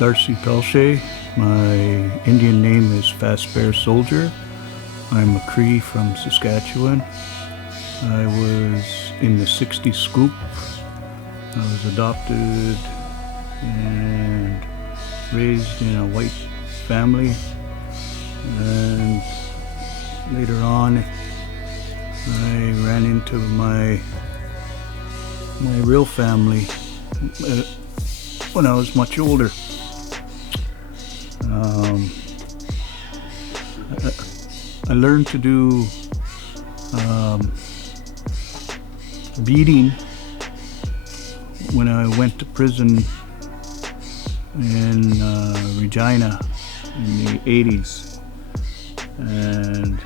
Darcy Pelletier. My Indian name is Fastbear Soldier. I'm a Cree from Saskatchewan. I was in the 60 scoop. I was adopted and raised in a white family, and later on I ran into my real family when I was much older. I learned to do beating when I went to prison in Regina in the 80s, and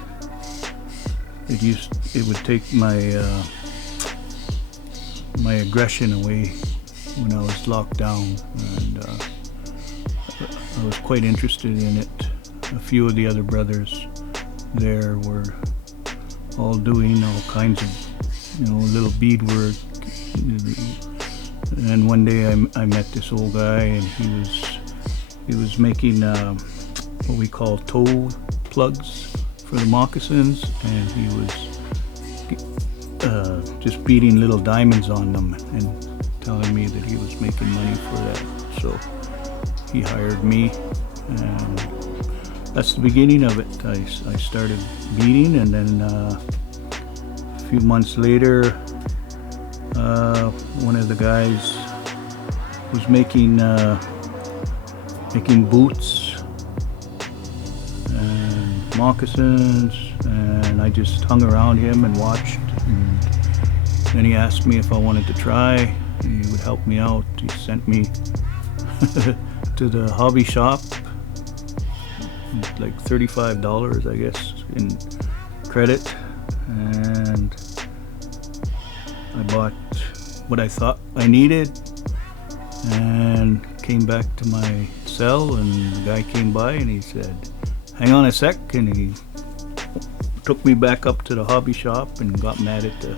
it would take my aggression away when I was locked down, and I was quite interested in it. A few of the other brothers there were all doing all kinds of, little beadwork. And one day I met this old guy, and he was making what we call toe plugs for the moccasins, and he was just beating little diamonds on them and telling me that he was making money for that. So he hired me, and that's the beginning of it. I started beating, and then a few months later, one of the guys was making boots and moccasins, and I just hung around him and watched. And then he asked me if I wanted to try. He would help me out. He sent me to the hobby shop, like $35, I guess, in credit, and I bought what I thought I needed and came back to my cell, and the guy came by and he said, "Hang on a sec," and he took me back up to the hobby shop and got mad at the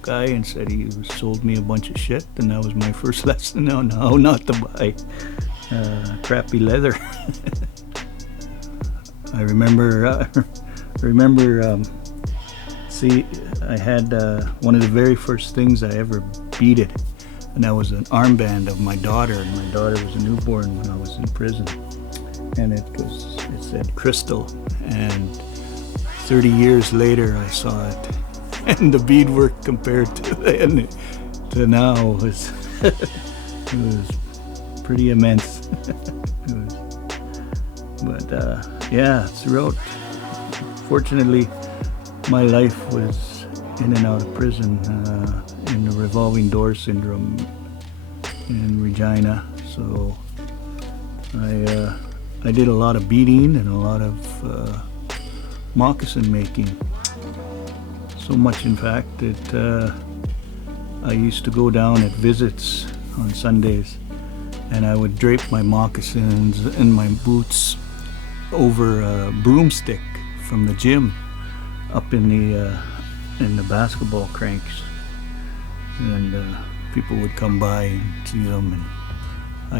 guy and said he sold me a bunch of shit, and that was my first lesson on how not to buy crappy leather. I remember I had one of the very first things I ever beaded, and that was an armband of my daughter, and my daughter was a newborn when I was in prison, and it said Crystal, and 30 years later I saw it, and the beadwork compared to then to now was it was pretty immense. Throughout, fortunately, my life was in and out of prison in the revolving door syndrome in Regina. So I did a lot of beading and a lot of moccasin making. So much, in fact, that I used to go down at visits on Sundays, and I would drape my moccasins and my boots over a broomstick from the gym up in the basketball cranks, and people would come by and see them and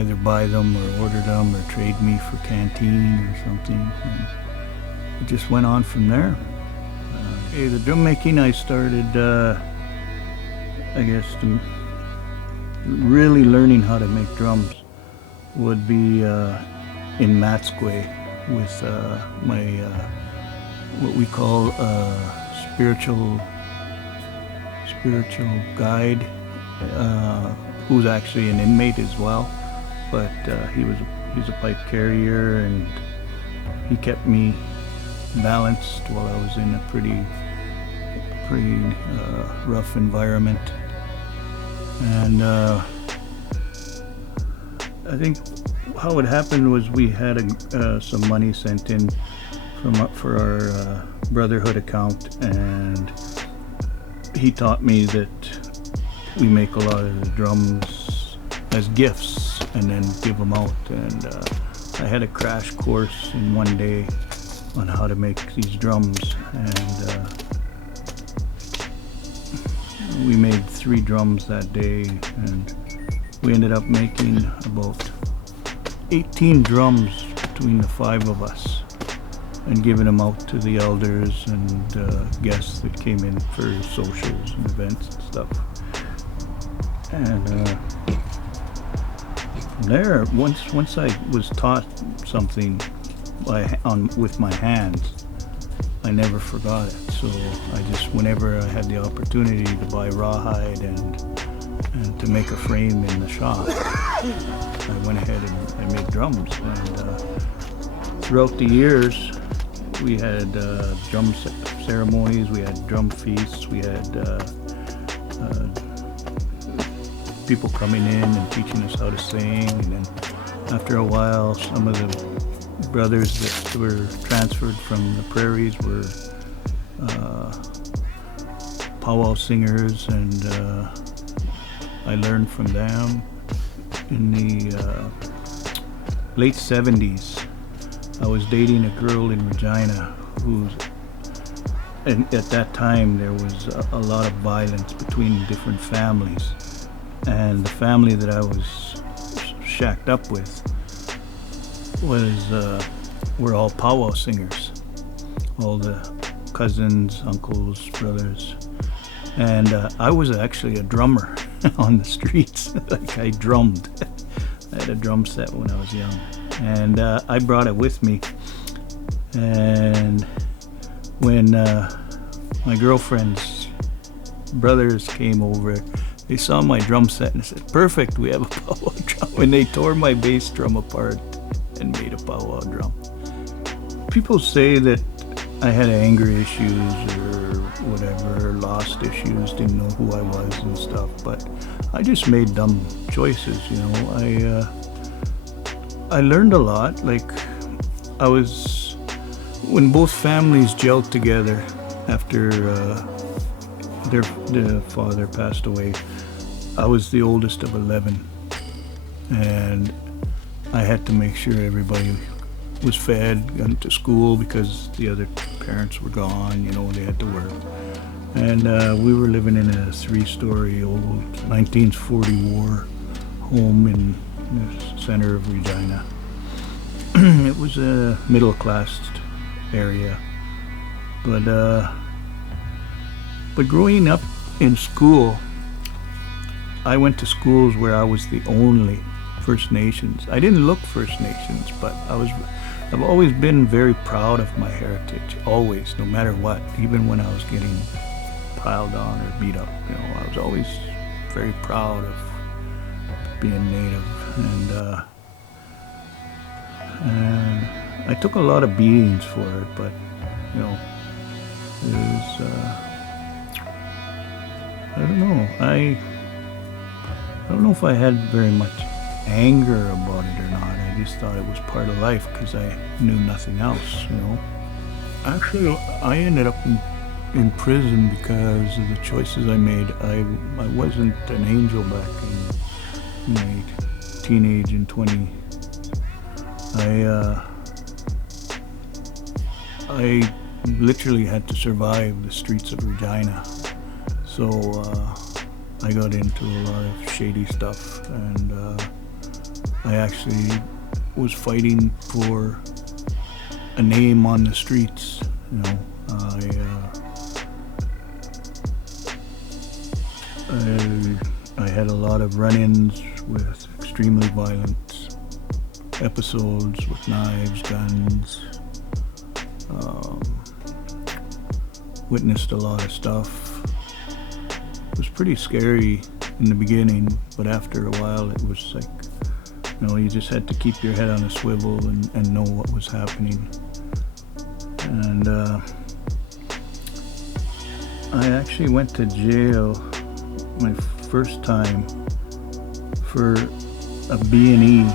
either buy them or order them or trade me for canteen or something, and it just went on from there. The drum making I started, I guess, to really learning how to make drums would be in Matsquay with my what we call spiritual guide, who's actually an inmate as well, but he's a pipe carrier, and he kept me balanced while I was in a pretty rough environment. And I think how it happened was we had some money sent in for our Brotherhood account, and he taught me that we make a lot of the drums as gifts and then give them out. And I had a crash course in one day on how to make these drums, and we made 3 drums that day, and we ended up making about 18 drums between the 5 of us, and giving them out to the elders and guests that came in for socials and events and stuff. And there, once I was taught something with my hands, I never forgot it. So I just, whenever I had the opportunity to buy rawhide and to make a frame in the shop, I went ahead and I made drums. And throughout the years, we had drum ceremonies, we had drum feasts, we had people coming in and teaching us how to sing. And then after a while, some of the brothers that were transferred from the prairies were powwow singers, and I learned from them. In the late 70s, I was dating a girl in Regina and at that time there was a lot of violence between different families, and the family that I was shacked up with were all powwow singers, all the cousins, uncles, brothers, and I was actually a drummer on the streets. Like, I drummed. I had a drum set when I was young, and I brought it with me. And when my girlfriend's brothers came over, they saw my drum set and said, "Perfect, we have a powwow drum." And they tore my bass drum apart and made a powwow drum. People say that I had anger issues or whatever, lost issues, didn't know who I was and stuff, but I just made dumb choices, you know. I learned a lot. Like, when both families gelled together after their father passed away, I was the oldest of 11, and I had to make sure everybody was fed, got to school, because the other parents were gone, you know, they had to work. And we were living in a 3-story old 1940 war home in the center of Regina. It was a middle-class area, but growing up in school, I went to schools where I was the only First Nations. I didn't look First Nations, but I've always been very proud of my heritage, always, no matter what. Even when I was getting piled on or beat up, you know, I was always very proud of being Native. And I took a lot of beatings for it, but, you know, it was, I don't know. I don't know if I had very much anger about it or not. I just thought it was part of life because I knew nothing else, you know. Actually, I ended up in prison because of the choices I made. I wasn't an angel back in my teenage and 20. I literally had to survive the streets of Regina. So I got into a lot of shady stuff, and I actually was fighting for a name on the streets, you know. I had a lot of run-ins with extremely violent episodes with knives, guns, witnessed a lot of stuff. It was pretty scary in the beginning, but after a while it was like, you know, you just had to keep your head on a swivel and know what was happening. And I actually went to jail my first time for a B&E,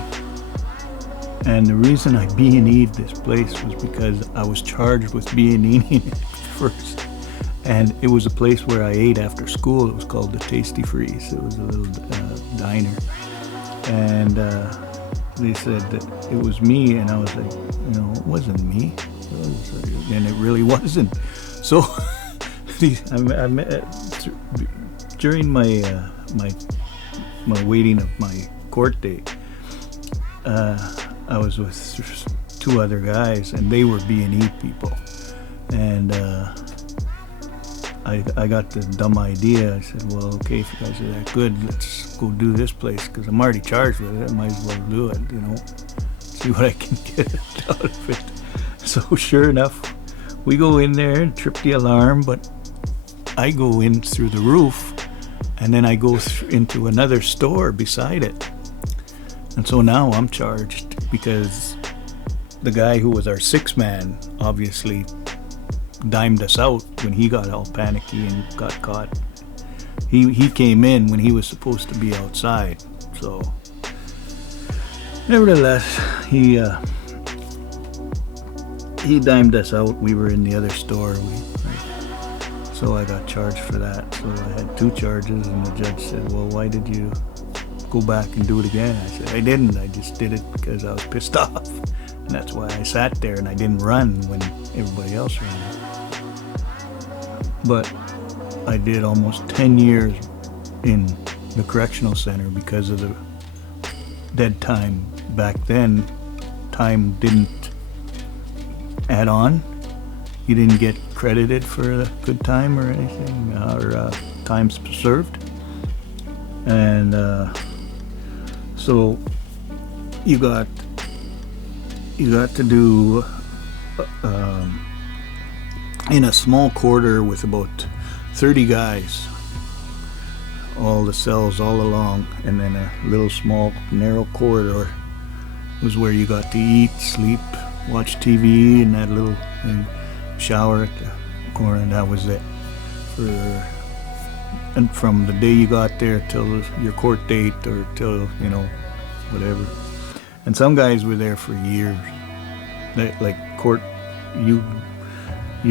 and the reason I B&E'd this place was because I was charged with B&E'ing it first, and it was a place where I ate after school. It was called the Tasty Freeze. It was a little diner, and they said that it was me, and I was like, you know, it wasn't me, and it really wasn't. So I met, during my waiting of my court date, I was with 2 other guys, and they were B&E people. And I got the dumb idea. I said, well, okay, if you guys are that good, let's go do this place, because I'm already charged with it. I might as well do it, you know, see what I can get out of it. So sure enough, we go in there and trip the alarm, but I go in through the roof, and then I go into another store beside it. And so now I'm charged, because the guy who was our 6th man obviously dimed us out when he got all panicky and got caught. He came in when he was supposed to be outside. So nevertheless, he dimed us out. We were in the other store. So I got charged for that. So I had 2 charges, and the judge said, well, why did you go back and do it again? I said, I didn't. I just did it because I was pissed off. And that's why I sat there and I didn't run when everybody else ran. But I did almost 10 years in the correctional center because of the dead time. Back then, time didn't add on. You didn't get credited for a good time or anything, or time served. And so you got to do in a small quarter with about 30 guys, all the cells all along, and then a little small narrow corridor was where you got to eat, sleep, watch TV, and that little shower at the corner, and that was it. And from the day you got there till your court date, or till, you know, whatever. And some guys were there for years. Like court, you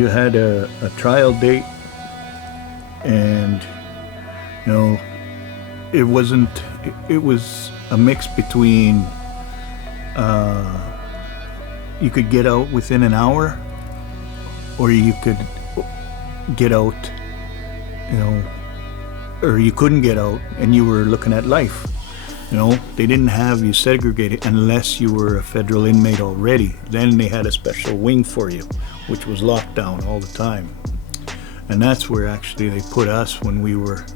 had a trial date, and you know, it was a mix between you could get out within an hour, or you could get out, you know, or you couldn't get out and you were looking at life. You know, they didn't have you segregated unless you were a federal inmate already. Then they had a special wing for you, which was locked down all the time. And that's where actually they put us when we were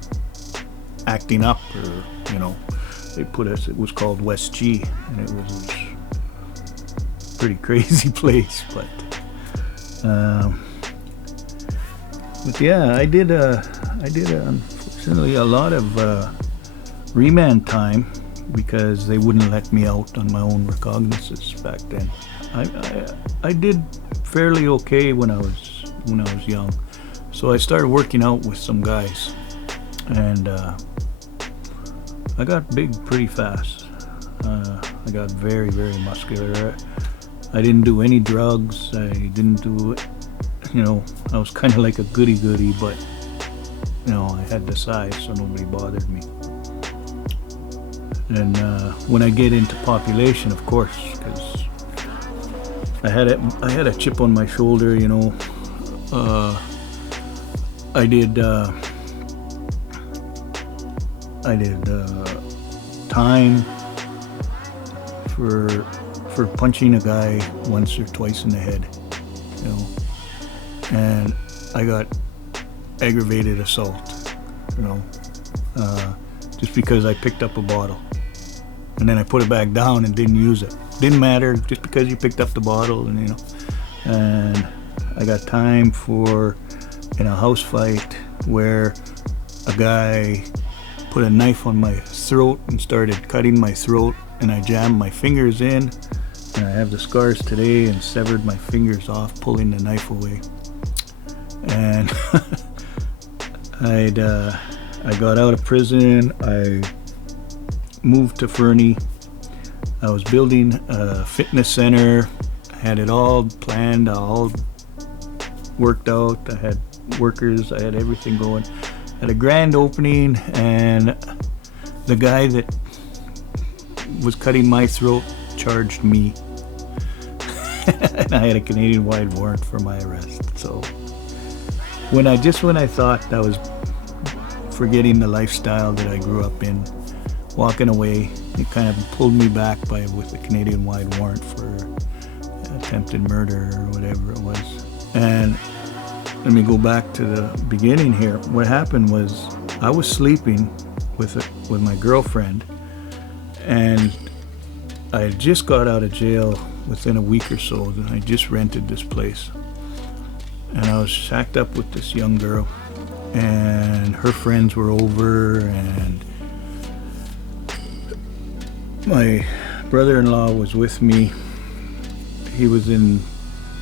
acting up, or, you know, they put us, it was called West G, and it was a pretty crazy place, but yeah, I did unfortunately a lot of remand time, because they wouldn't let me out on my own recognizance back then. I did fairly okay when I was young, so I started working out with some guys, and I got big pretty fast. I got very, very muscular. I didn't do any drugs. I didn't do, you know, I was kind of like a goody-goody, but you know, I had the size, so nobody bothered me. And when I get into population, of course, because I had a chip on my shoulder, you know. I did time for punching a guy once or twice in the head, you know, and I got aggravated assault, you know, just because I picked up a bottle and then I put it back down and didn't use it. Didn't matter, just because you picked up the bottle, and you know. And I got time for, in a house fight where a guy put a knife on my throat and started cutting my throat, and I jammed my fingers in, and I have the scars today, and severed my fingers off pulling the knife away. And I got out of prison. I moved to Fernie. I was building a fitness center. I had it all planned, all worked out. I had workers, I had everything going. Had a grand opening, and the guy that was cutting my throat charged me. And I had a Canadian-wide warrant for my arrest. So when I thought I was forgetting the lifestyle that I grew up in, walking away. He kind of pulled me back with a Canadian-wide warrant for attempted murder or whatever it was. And let me go back to the beginning here. What happened was I was sleeping with my girlfriend, and I had just got out of jail within a week or so. I just rented this place, and I was shacked up with this young girl, and her friends were over, and my brother-in-law was with me. He was in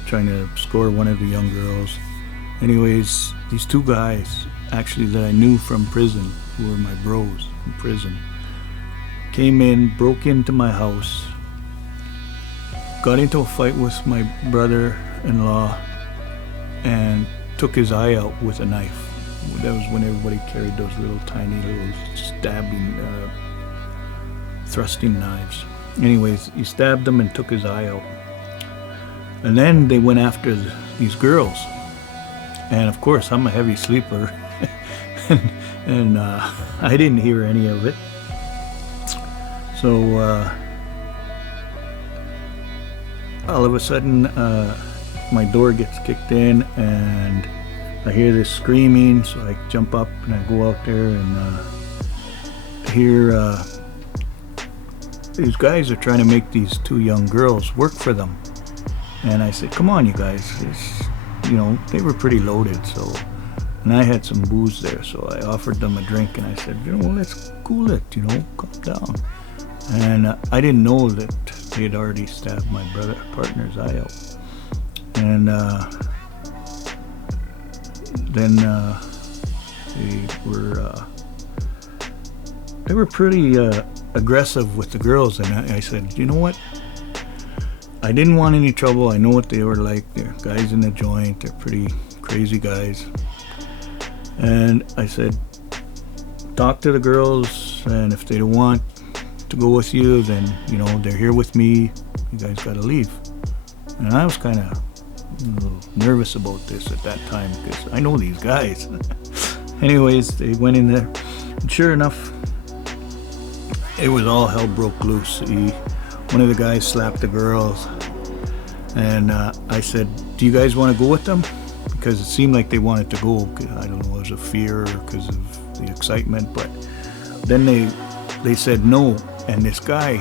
trying to score one of the young girls. Anyways, these two guys, actually that I knew from prison, who were my bros in prison, came in, broke into my house, got into a fight with my brother-in-law, and took his eye out with a knife. That was when everybody carried those tiny little stabbing, thrusting knives. Anyways, he stabbed him and took his eye out. And then they went after these girls. And of course, I'm a heavy sleeper, and I didn't hear any of it. So all of a sudden, my door gets kicked in, and I hear this screaming. So I jump up and I go out there and hear these guys are trying to make these two young girls work for them. And I said, "Come on, you guys." They were pretty loaded, and I had some booze there, so I offered them a drink, and I said, let's cool it, calm down. And I didn't know that they had already stabbed my partner's eye out. And then they were pretty aggressive with the girls, and I said, "You know what? I didn't want any trouble. I know what they were like. They're guys in the joint. They're pretty crazy guys." And I said, "Talk to the girls, and if they don't want to go with you, then, they're here with me. You guys gotta leave." And I was kind of nervous about this at that time, because I know these guys. Anyways, they went in there, and sure enough, it was all hell broke loose. One of the guys slapped the girls, and I said, "Do you guys want to go with them?" Because it seemed like they wanted to go. I don't know, it was a fear or because of the excitement, but then they said no, and this guy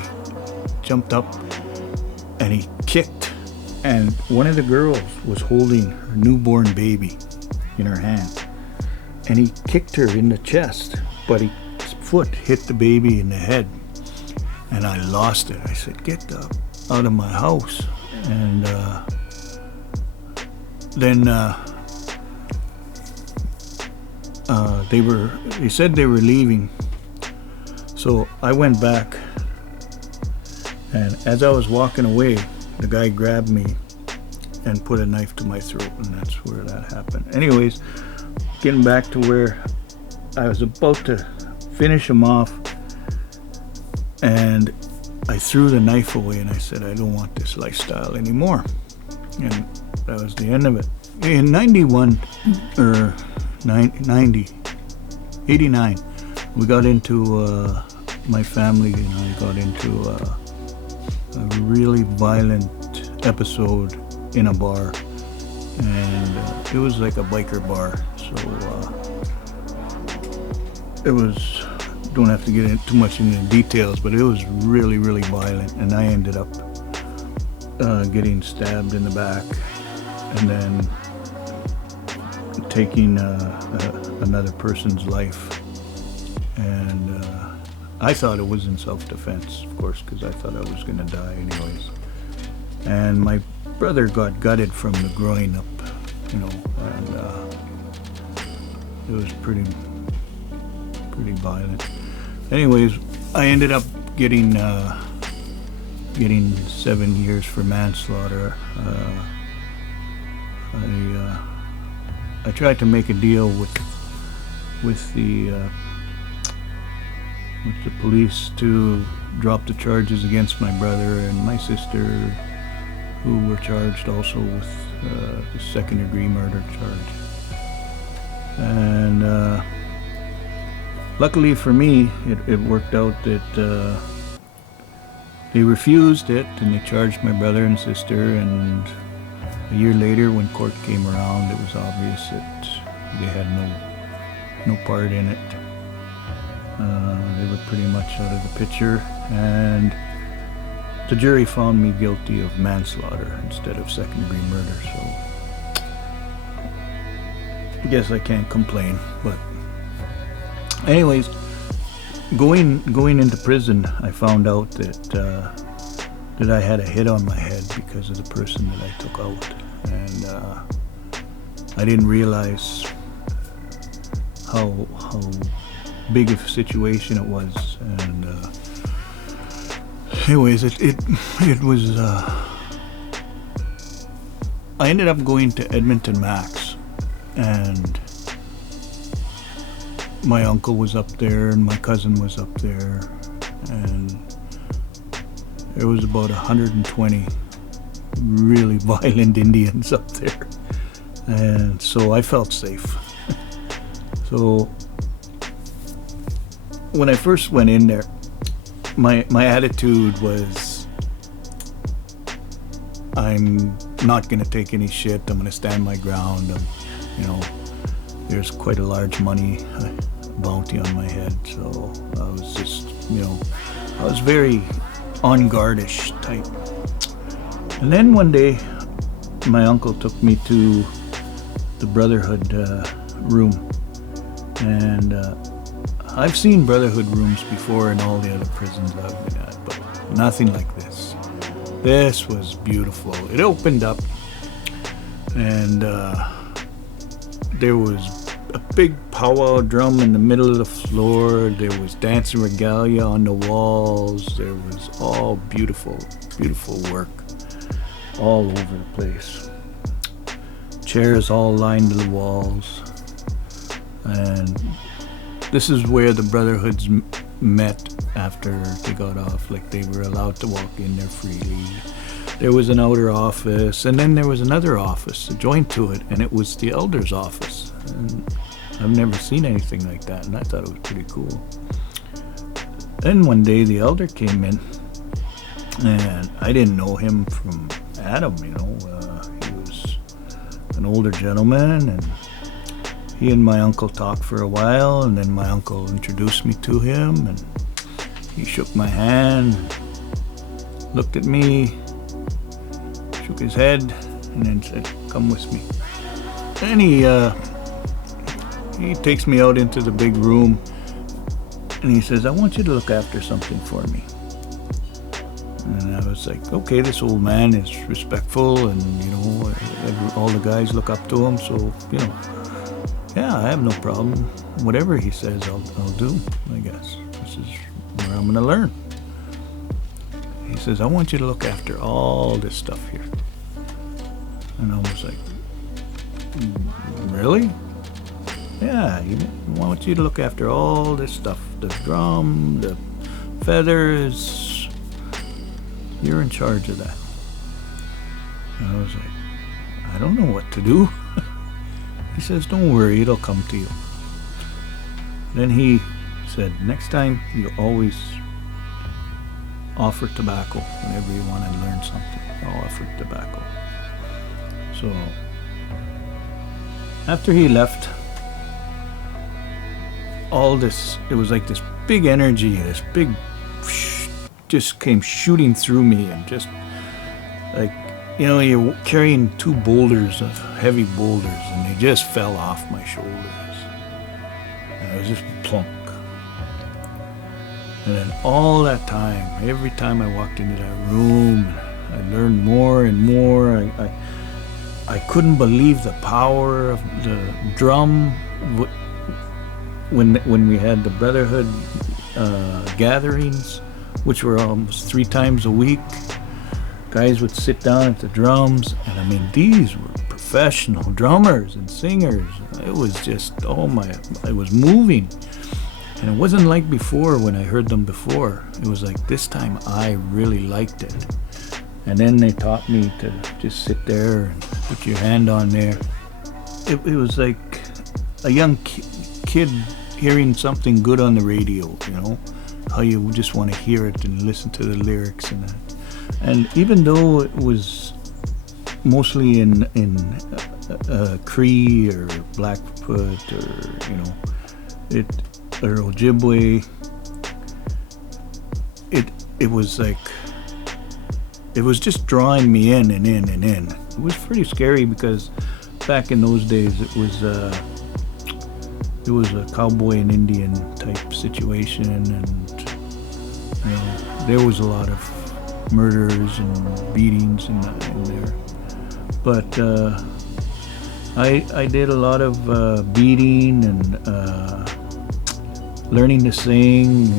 jumped up and he kicked, and one of the girls was holding her newborn baby in her hand, and he kicked her in the chest, but his foot hit the baby in the head. And I lost it. I said, "Get out of my house." And then they said they were leaving. So I went back, and as I was walking away, the guy grabbed me and put a knife to my throat, and that's where that happened. Anyways, getting back to where I was about to finish him off, and I threw the knife away, and I said, "I don't want this lifestyle anymore." And that was the end of it. In 89, we got into, my family and I got into a really violent episode in a bar. And it was like a biker bar. So it was... don't have to get too much into the details, but it was really, really violent, and I ended up getting stabbed in the back, and then taking another person's life. And I thought it was in self-defense, of course, because I thought I was going to die anyways. And my brother got gutted from the groin up, and it was pretty violent. Anyways, I ended up getting 7 years for manslaughter. I tried to make a deal with the police to drop the charges against my brother and my sister, who were charged also with the second-degree murder charge. And Luckily for me, it worked out that they refused it, and they charged my brother and sister, and a year later when court came around, it was obvious that they had no part in it. They were pretty much out of the picture, and the jury found me guilty of manslaughter instead of second-degree murder, so I guess I can't complain. But anyways, going into prison, I found out that I had a hit on my head because of the person that I took out, and I didn't realize how big of a situation it was. And anyways, it was. I ended up going to Edmonton Max, and my uncle was up there and my cousin was up there, and there was about 120 really violent Indians up there, and so I felt safe. So when I first went in there, my attitude was, I'm not going to take any shit. I'm going to stand my ground. There's quite a large money bounty on my head, so I was just, I was very on guardish type. And then one day, my uncle took me to the Brotherhood room, and I've seen Brotherhood rooms before in all the other prisons I've been at, but nothing like this. This was beautiful. It opened up, and there was a big powwow drum in the middle of the floor. There was dancing regalia on the walls. There was all beautiful, beautiful work all over the place. Chairs all lined the walls. And this is where the Brotherhoods met after they got off. Like, they were allowed to walk in there freely. There was an outer office, and then there was another office adjoined to it, and it was the elder's office. And I've never seen anything like that, and I thought it was pretty cool. Then one day the elder came in, and I didn't know him from Adam. He was an older gentleman, and he and my uncle talked for a while, and then my uncle introduced me to him, and he shook my hand, looked at me, shook his head, and then said, "Come with me." And he takes me out into the big room, and he says, "I want you to look after something for me." And I was like, okay, this old man is respectful, and all the guys look up to him, so yeah, I have no problem. Whatever he says, I'll do, I guess. This is where I'm gonna learn. He says, "I want you to look after all this stuff here." And I was like, "Really?" "Yeah, I want you to look after all this stuff. The drum, the feathers. You're in charge of that." And I was like, "I don't know what to do." He says, "Don't worry, it'll come to you." Then he said, "Next time you always offer tobacco. Whenever you want to learn something, I'll offer tobacco." So after he left, all this, it was like this big energy, this big just came shooting through me, and just like, you're carrying two boulders of heavy boulders, and they just fell off my shoulders, and it was just plunk. And then all that time, every time I walked into that room, I learned more and more. I couldn't believe the power of the drum. When we had the Brotherhood gatherings, which were almost 3 times a week, guys would sit down at the drums, and these were professional drummers and singers. It was just, it was moving. And it wasn't like before when I heard them before. It was like this time I really liked it. And then they taught me to just sit there and put your hand on there. It was like a young kid hearing something good on the radio, you know, how you just want to hear it and listen to the lyrics and that. And even though it was mostly in Cree or Blackfoot or, you know, or Ojibwe, it was like, it was just drawing me in and in and in. It was pretty scary because back in those days it was a cowboy and Indian type situation, and you know, there was a lot of murders and beatings in there. But I did a lot of beading and learning to sing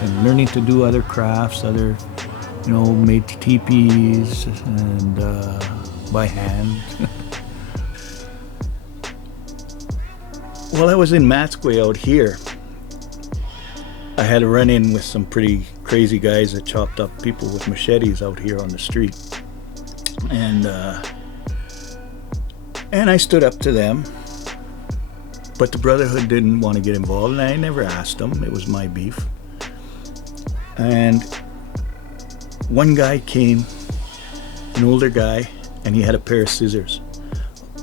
and learning to do other crafts, you know, made teepees and by hand. While I was in Matsquay out here, I had a run-in with some pretty crazy guys that chopped up people with machetes out here on the street. And I stood up to them, but the Brotherhood didn't want to get involved, and I never asked them. It was my beef. And one guy came, an older guy, and he had a pair of scissors.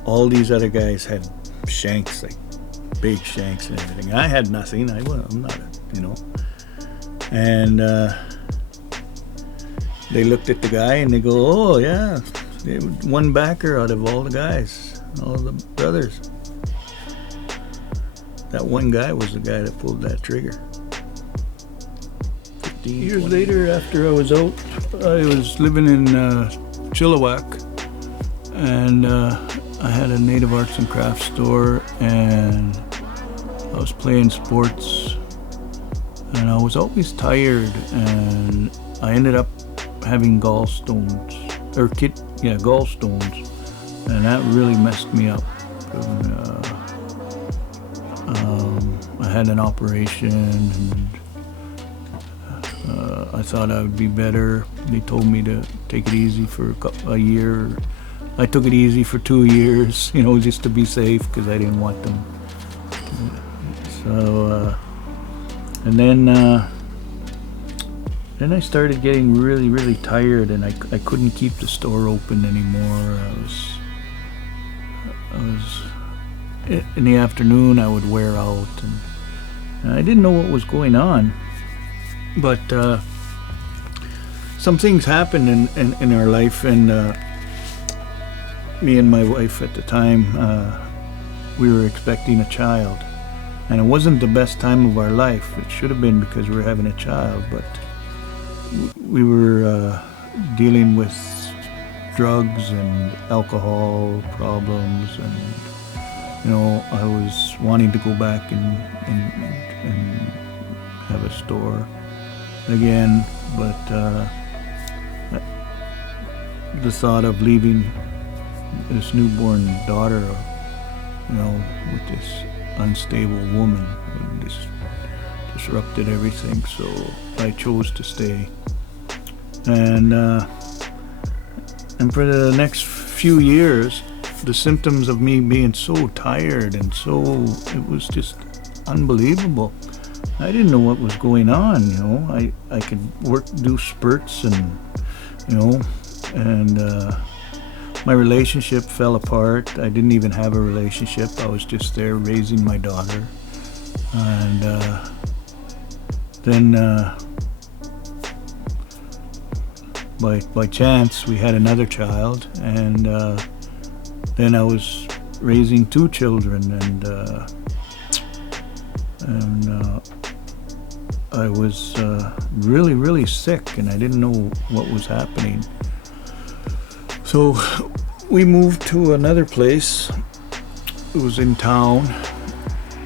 All these other guys had shanks, like big shanks and everything. I had nothing. I'm not, you know. And they looked at the guy and they go, "Oh yeah, one backer out of all the guys, all the brothers." That one guy was the guy that pulled that trigger. 15 years later, after I was out, I was living in Chilliwack, and I had a native arts and crafts store, and I was playing sports, and I was always tired, and I ended up having gallstones, gallstones, and that really messed me up. I had an operation, and I thought I would be better. They told me to take it easy for a year. I took it easy for 2 years, you know, just to be safe, because I didn't want them. So, and then I started getting really, really tired, and I couldn't keep the store open anymore. I was in the afternoon, I would wear out, and I didn't know what was going on. But some things happened in our life, and me and my wife at the time, we were expecting a child, and it wasn't the best time of our life. It should have been, because we were having a child, but we were dealing with drugs and alcohol problems, and you know, I was wanting to go back and have a store again, but the thought of leaving this newborn daughter, you know, with this unstable woman, just disrupted everything. So I chose to stay, and for the next few years, the symptoms of me being so tired and it was just unbelievable. I didn't know what was going on, you know. I could do spurts, and you know, and my relationship fell apart. I didn't even have a relationship. I was just there raising my daughter, and then by chance we had another child, and then I was raising 2 children, and I was really, really sick, and I didn't know what was happening. So we moved to another place. It was in town,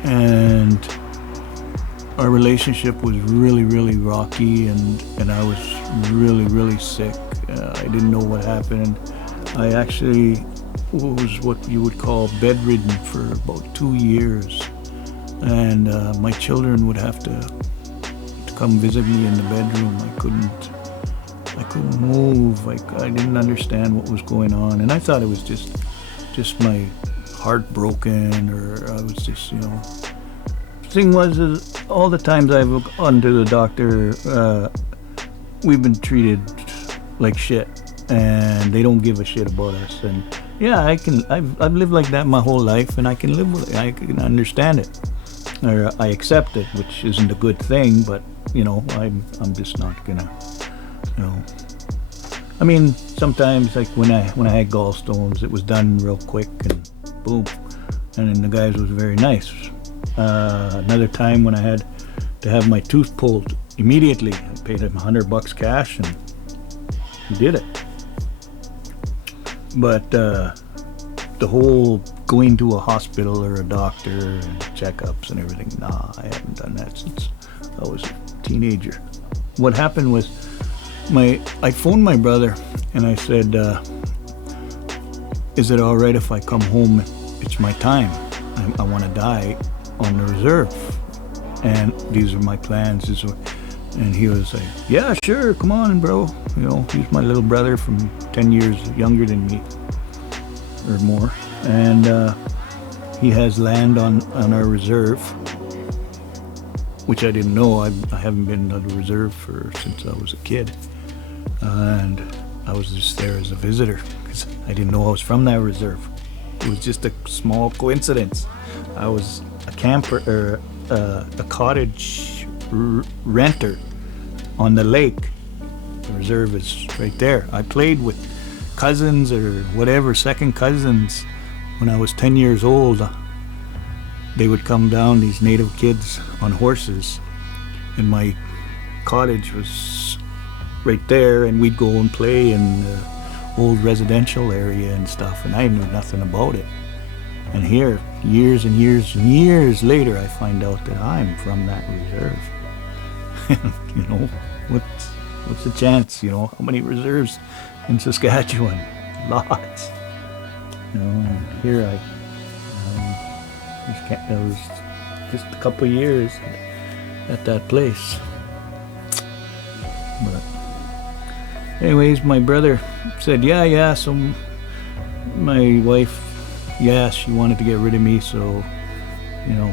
and our relationship was really, really rocky, and I was really, really sick. I didn't know what happened. I actually was what you would call bedridden for about 2 years, and my children would have to come visit me in the bedroom. I couldn't move. I didn't understand what was going on, and I thought it was just my heart broken, or I was just, you know, thing was, is all the times I've gone to the doctor, we've been treated like shit, and they don't give a shit about us. And yeah, I've lived like that my whole life, and I can live with it. I can understand it, or I accept it, which isn't a good thing. But you know, I'm just not gonna, you know. I mean, sometimes like when I had gallstones, it was done real quick and boom, and then the guys was very nice. Another time when I had to have my tooth pulled immediately, I paid him $100 cash and he did it. But the whole going to a hospital or a doctor and checkups and everything, nah, I haven't done that since I was a teenager. What happened was, I phoned my brother and I said, is it all right if I come home? It's my time. I want to die on the reserve, and these are my plans. And he was like, yeah, sure, come on, bro. You know, he's my little brother from 10 years younger than me, or more. And he has land on our reserve, which I didn't know. I haven't been on the reserve since I was a kid. And I was just there as a visitor, because I didn't know I was from that reserve. It was just a small coincidence. I was a camper, or a cottage renter on the lake. The reserve is right there. I played with cousins or whatever, second cousins, when I was 10 years old. They would come down, these native kids on horses, and my cottage was right there, and we'd go and play in the old residential area and stuff, and I knew nothing about it. And here, years and years and years later, I find out that I'm from that reserve. You know, what's the chance? You know, how many reserves in Saskatchewan? Lots. You know, and here I was just a couple of years at that place. But anyways, my brother said, yeah, so my wife, she wanted to get rid of me, so, you know,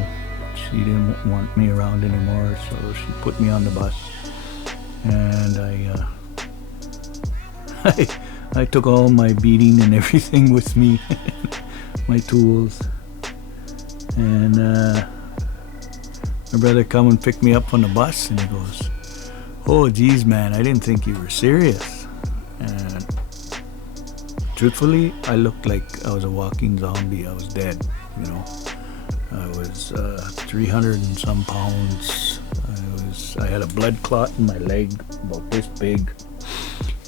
she didn't want me around anymore, so she put me on the bus. And I took all my beating and everything with me, my tools. And my brother come and picked me up on the bus, and he goes, oh geez, man, I didn't think you were serious. And truthfully, I looked like I was a walking zombie. I was dead, you know. I was 300 and some pounds. I had a blood clot in my leg about this big.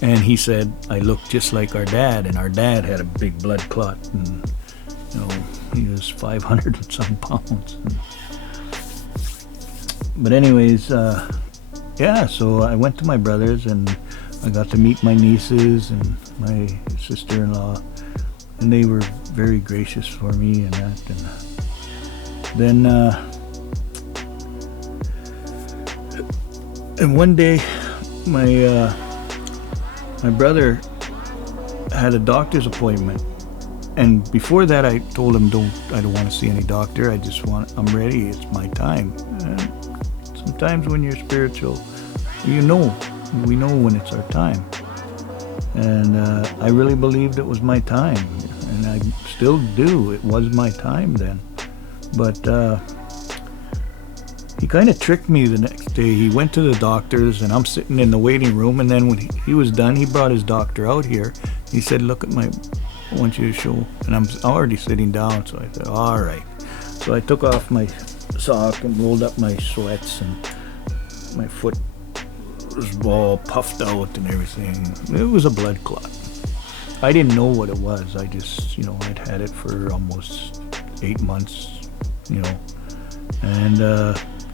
And he said I looked just like our dad, and our dad had a big blood clot, and you know, he was 500 and some pounds. But anyways, so I went to my brother's, and I got to meet my nieces and my sister-in-law, and they were very gracious for me and that. And then and one day my brother had a doctor's appointment, and before that I told him I don't want to see any doctor. I'm ready. It's my time. And sometimes when you're spiritual, we know when it's our time. And I really believed it was my time, and I still do. It was my time then. But he kind of tricked me the next day. He went to the doctor's, and I'm sitting in the waiting room, and then when he was done, he brought his doctor out here. He said, look at I want you to show. And I'm already sitting down, so I said, all right. So I took off my sock and rolled up my sweats, and my foot was all puffed out and everything. It was a blood clot. I didn't know what it was. I just, I'd had it for almost 8 months, and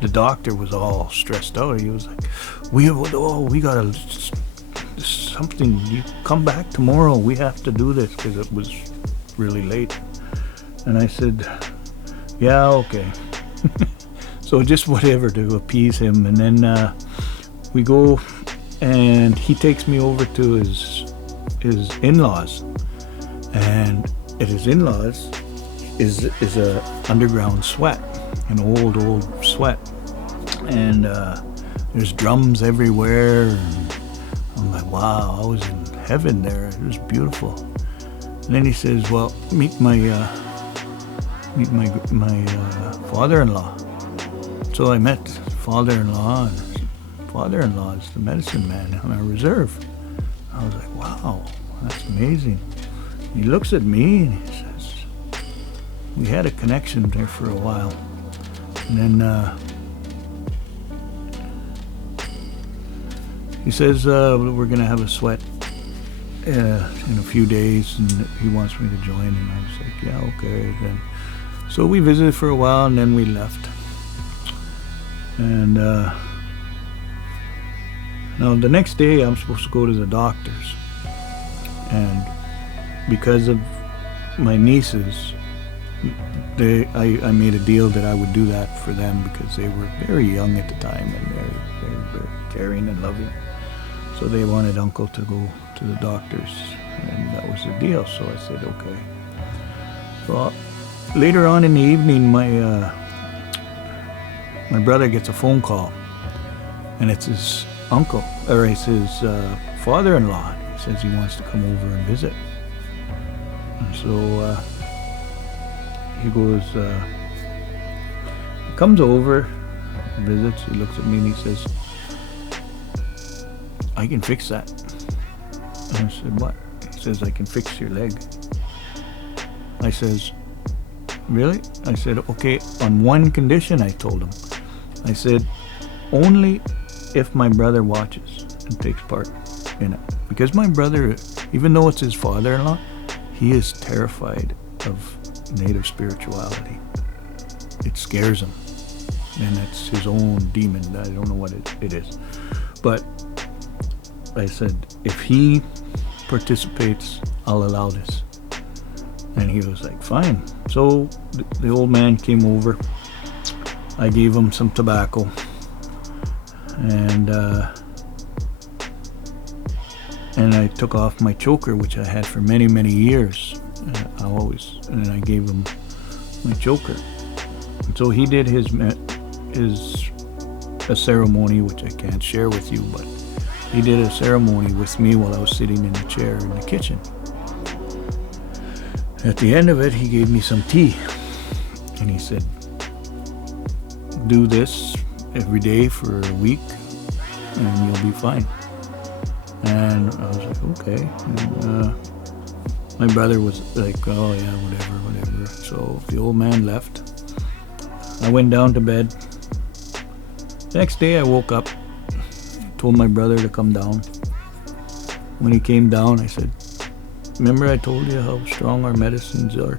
the doctor was all stressed out. He was like, we gotta something. You come back tomorrow. We have to do this, because it was really late. And I said, yeah, okay. So just whatever to appease him. And then we go, and he takes me over to his in-laws, and at his in-laws is a underground sweat. an old sweat, and there's drums everywhere, and I'm like, wow, I was in heaven there. It was beautiful. And then he says, well, meet my father-in-law. So I met father-in-law, and father-in-law is the medicine man on our reserve. I was like, wow, that's amazing. He looks at me and he says, we had a connection there for a while. And then he says, we're going to have a sweat in a few days, and he wants me to join. And I was like, yeah, okay. Then, so we visited for a while, and then we left. And now the next day I'm supposed to go to the doctor's, and because of my nieces, I made a deal that I would do that for them because they were very young at the time, and they were very caring and loving. So they wanted Uncle to go to the doctor's, and that was the deal. So I said, okay. So later on in the evening, my brother gets a phone call, and it's his uncle, or it's his father-in-law. He says he wants to come over and visit. And so he goes, he comes over, visits, he looks at me and he says, I can fix that. And I said, what? He says, I can fix your leg. I says, really? I said, okay, on one condition, I told him. I said, only if my brother watches and takes part in it. Because my brother, even though it's his father-in-law, he is terrified of native spirituality. It scares him. And it's his own demon. I don't know what it is. But I said, if he participates, I'll allow this. And he was like, fine. So the old man came over. I gave him some tobacco. And I took off my choker, which I had for many, many years. And I gave him my choker. And so he did a ceremony, which I can't share with you, but he did a ceremony with me while I was sitting in the chair in the kitchen. At the end of it, he gave me some tea, and he said, do this every day for a week, and you'll be fine. And I was like, okay. And my brother was like, oh yeah, whatever. So the old man left. I went down to bed. The next day I woke up, told my brother to come down. When he came down, I said, remember I told you how strong our medicines are?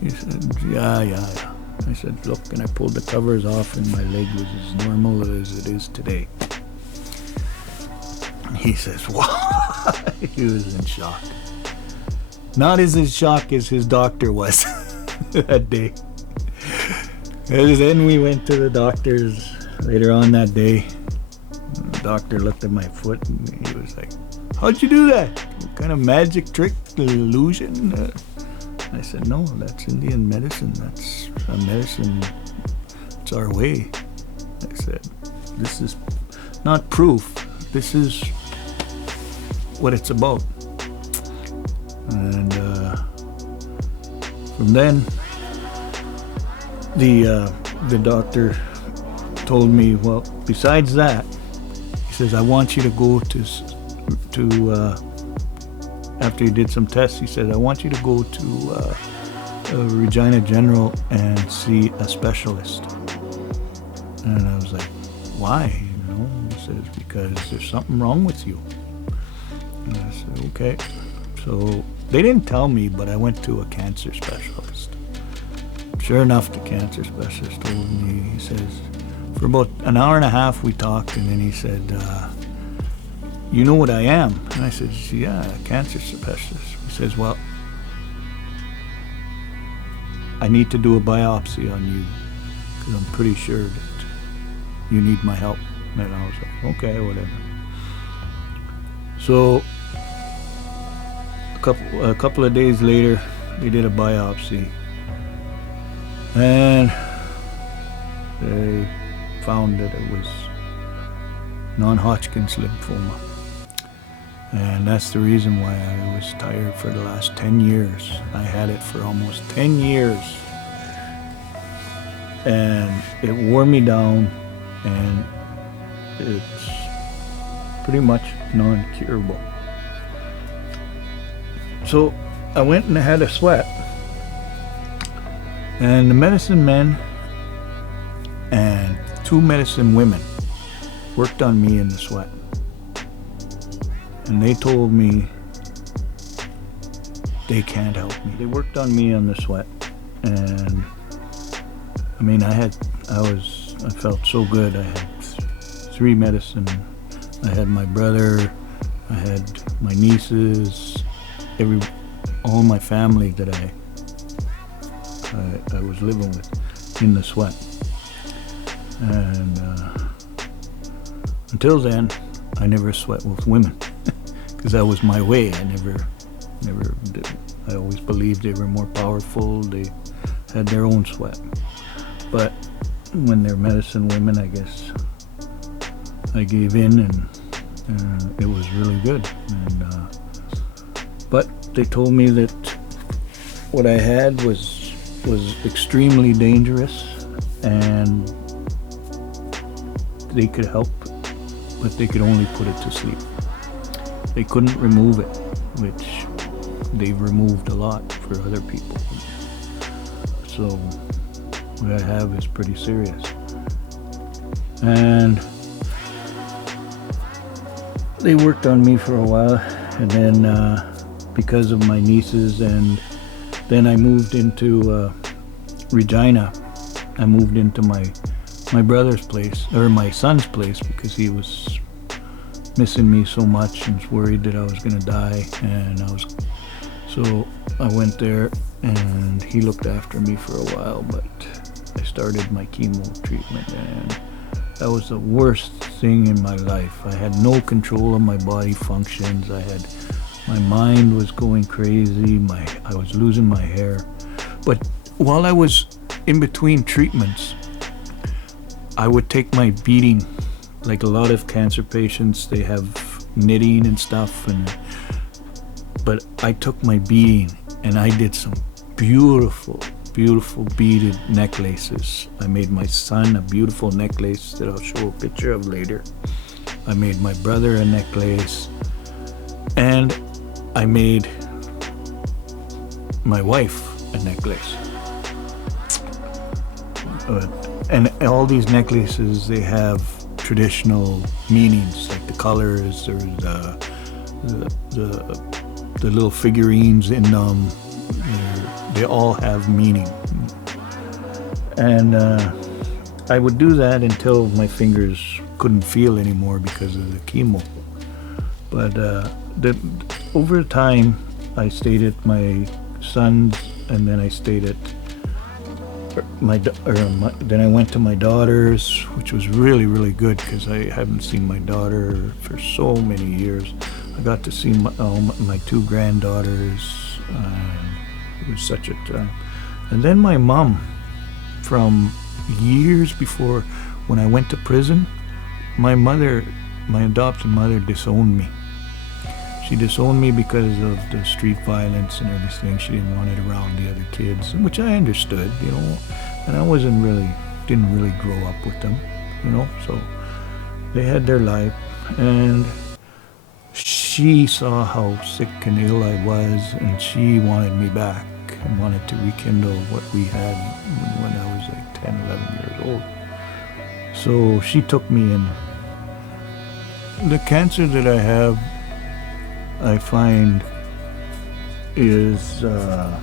He said, yeah. I said, look, and I pulled the covers off, and my leg was as normal as it is today. He says, what? He was in shock. Not as in shock as his doctor was that day. And then we went to the doctor's later on that day. The doctor looked at my foot and he was like, how'd you do that? What kind of magic trick, illusion? I said, no, that's Indian medicine. That's a medicine. It's our way. I said, this is not proof. This is what it's about. And from then, the doctor told me, well, besides that, he says, I want you to go to after he did some tests, he said, I want you to go to Regina General and see a specialist. And I was like, why? You know, he says, because there's something wrong with you. And I said, okay. So they didn't tell me, but I went to a cancer specialist. Sure enough, the cancer specialist told me, he says, for about an hour and a half we talked, and then he said, you know what I am? And I said, yeah, a cancer specialist. He says, well, I need to do a biopsy on you because I'm pretty sure that you need my help. And I was like, okay, whatever. So a couple of days later, they did a biopsy. And they found that it was non-Hodgkin's lymphoma. And that's the reason why I was tired for the last 10 years. I had it for almost 10 years. And it wore me down, and it's pretty much non-curable. So I went and had a sweat. And the medicine men and 2 medicine women worked on me in the sweat. And they told me they can't help me. They worked on me on the sweat, and I mean, I felt so good. I had 3 medicine. I had my brother, I had my nieces, all my family that I was living with in the sweat. And until then, I never sweat with women. Because that was my way. I never did. I always believed they were more powerful. They had their own sweat. But when they're medicine women, I guess I gave in, and it was really good. And but they told me that what I had was extremely dangerous, and they could help, but they could only put it to sleep. They couldn't remove it, which they've removed a lot for other people. So what I have is pretty serious. And they worked on me for a while, and then because of my nieces, and then I moved into Regina. I moved into my brother's place, or my son's place, because he was missing me so much and was worried that I was gonna die. And so I went there, and he looked after me for a while, but I started my chemo treatment, and that was the worst thing in my life. I had no control of my body functions. My mind was going crazy. I was losing my hair. But while I was in between treatments, I would take my beating. Like a lot of cancer patients, they have knitting and stuff, but I took my beading, and I did some beautiful beaded necklaces. I made my son a beautiful necklace that I'll show a picture of later. I made my brother a necklace, and I made my wife a necklace. And all these necklaces, they have traditional meanings, like the colors, or the little figurines in them. They all have meaning. And I would do that until my fingers couldn't feel anymore because of the chemo. But over time, I stayed at my son's, and then I stayed at then I went to my daughter's, which was really, really good, because I haven't seen my daughter for so many years. I got to see my 2 granddaughters. It was such a time. And then my mom, from years before, when I went to prison, my adopted mother disowned me. She disowned me because of the street violence and everything. She didn't want it around the other kids, which I understood, and I didn't really grow up with them, so they had their life. And she saw how sick and ill I was, and she wanted me back and wanted to rekindle what we had when I was like 10, 11 years old. So she took me in. The cancer that I have, I find, is a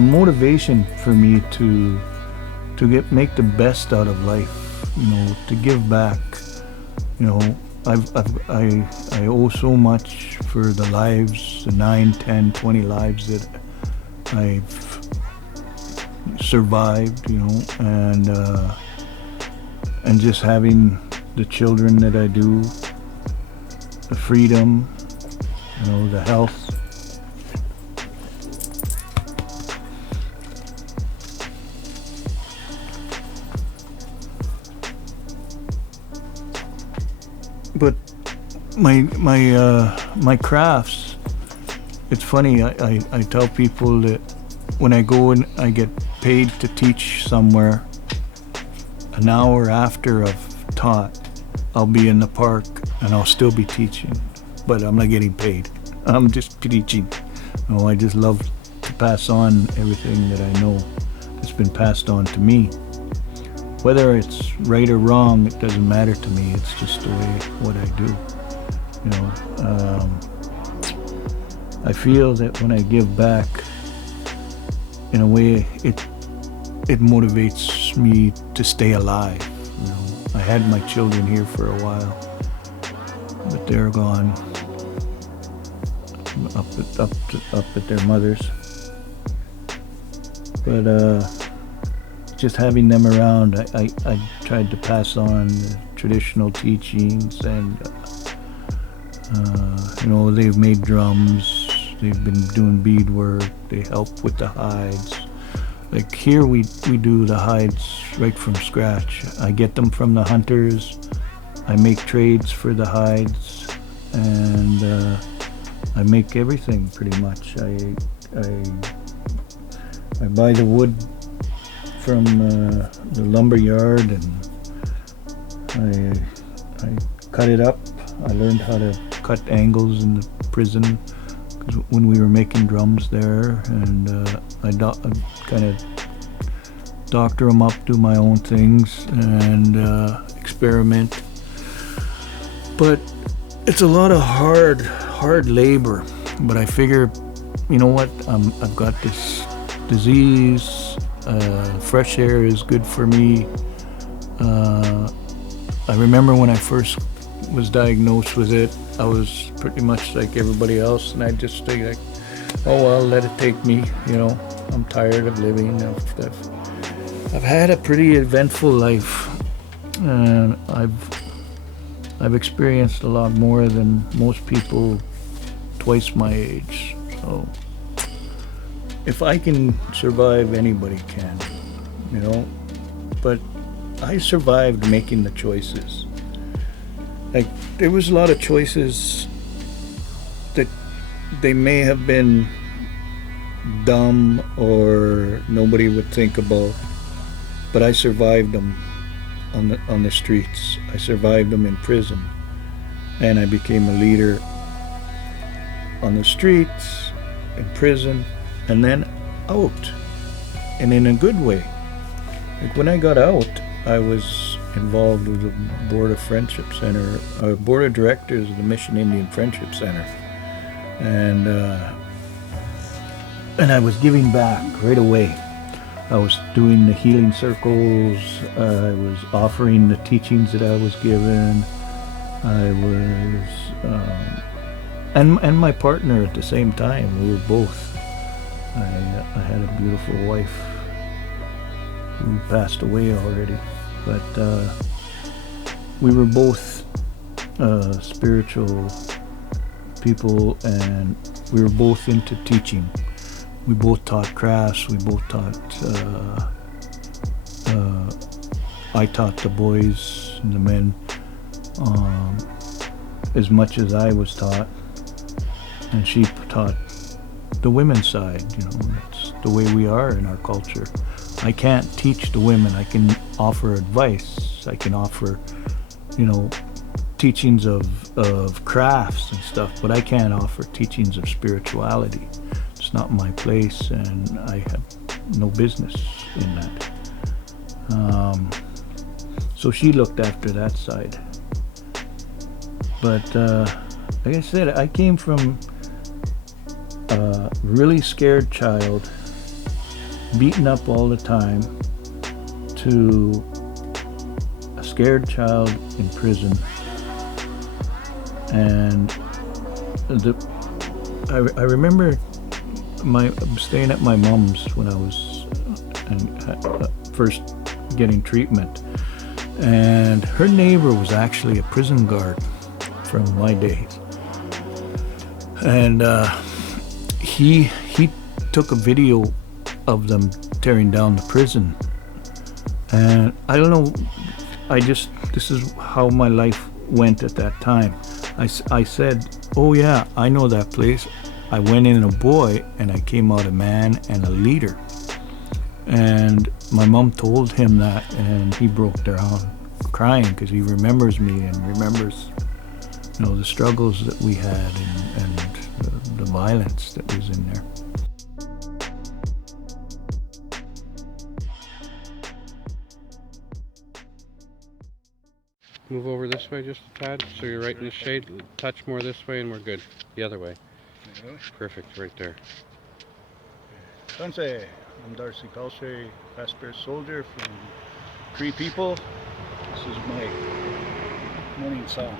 motivation for me to make the best out of life, to give back. I owe so much for the lives, the 9, 10, 20 lives that I've survived, and just having the children that I do, the freedom, the health. my crafts. It's funny. I tell people that when I go and I get paid to teach somewhere, an hour after I've taught, I'll be in the park and I'll still be teaching, but I'm not getting paid. I'm just teaching. I just love to pass on everything that I know that's been passed on to me. Whether it's right or wrong, it doesn't matter to me. It's just the way what I do. I feel that when I give back, in a way, it motivates me to stay alive. I had my children here for a while, but they're gone up at their mother's. But just having them around, I tried to pass on the traditional teachings, and they've made drums, they've been doing beadwork, they help with the hides. Like here we do the hides right from scratch. I get them from the hunters, I make trades for the hides, and I make everything pretty much. I buy the wood from the lumber yard, and I cut it up. I learned how to cut angles in the prison when we were making drums there, and I kind of doctor them up, do my own things, and experiment. But it's a lot of hard labor. But I figure, you know what? I've got this disease. Fresh air is good for me. I remember when I first was diagnosed with it, I was pretty much like everybody else, and I just stay like, oh well, let it take me. I'm tired of living. I've had a pretty eventful life, and I've experienced a lot more than most people twice my age. So if I can survive, anybody can, but I survived making the choices. Like, there was a lot of choices that they may have been dumb or nobody would think about, but I survived them on the streets. I survived them in prison, and I became a leader on the streets, in prison, and then out, and in a good way. Like when I got out, I was involved with the Board of Friendship Center, Board of Directors of the Mission Indian Friendship Center, and I was giving back right away. I was doing the healing circles. I was offering the teachings that I was given. I was, and my partner at the same time. We were both. I had a beautiful wife who passed away already, but we were both spiritual people, and we were both into teaching. We both taught crafts. We both taught. I taught the boys and the men as much as I was taught, and she taught the women's side. It's the way we are in our culture. I can't teach the women. I can offer advice. I can offer, teachings of crafts and stuff, but I can't offer teachings of spirituality. It's not my place, and I have no business in that. So she looked after that side. But like I said, I came from a really scared child, beaten up all the time, to a scared child in prison. And I remember staying at my mom's when I was first getting treatment, and her neighbor was actually a prison guard from my days, and he took a video of them tearing down the prison, and I don't know, this is how my life went at that time. I said, oh yeah, I know that place. I went in a boy and I came out a man and a leader. And my mom told him that, and he broke down crying because he remembers me and remembers, the struggles that we had and the violence that was in there. Move over this way just a tad, so you're right in the shade. Touch more this way and we're good. The other way. Perfect, right there. Entonces, I'm Darcy Pelletier, Fastbear soldier from Cree people. This is my morning song.